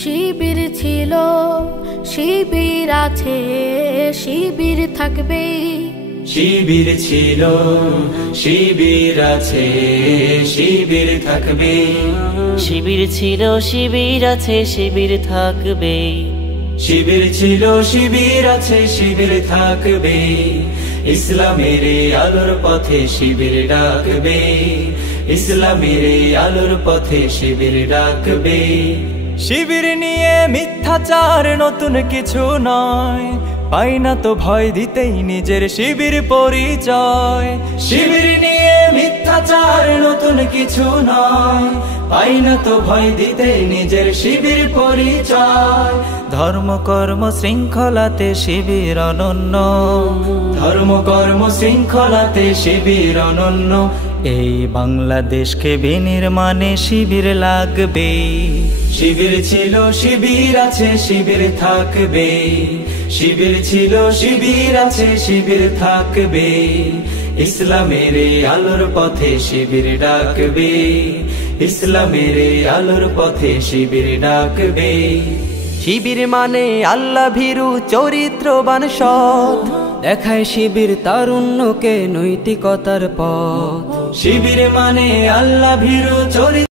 শিবির ছিল, শিবির আছে, শিবির থাকবে। শিবির ছিল, শিবির আছে, শিবির থাকবে। শিবির ছিল, শিবির আছে, শিবির থাকবে। শিবির ছিল, শিবির আছে, শিবির থাকবে। ইসলামের আলোর পথে শিবির ডাকবে, ইসলামের আলোর পথে শিবির ডাকবে। শিবির নিয়ে মিথ্যাচার নতুন কিছু নয়, পাই না তো ভয় দিতেই নিজের শিবির পরিচয়। শিবির নিয়ে মিথ্যাচার নতুন কিছু নয়, পাই না তো ভয় দিতে নিজের শিবির পরিচয়। ধর্ম কর্ম শৃঙ্খলাতে শিবির অনন্য, ধর্ম কর্ম শৃঙ্খলাতে শিবির অনন্য। এই বাংলাদেশকে বিনির্মাণে শিবির লাগবে। শিবির ছিল, শিবির আছে, শিবির থাকবে। শিবির ছিল, শিবির আছে, শিবির থাকবে। ইসলামের আলোর পথে শিবির ডাকবে, ইসলামের আলোর পথে শিবির ডাকবে। শিবির মানে আল্লাহ ভীরু চরিত্রবান সৎ, দেখায় শিবির তারুণ্যকে নৈতিকতার পথ। শিবির মানে আল্লাহ ভীরু চরিত্র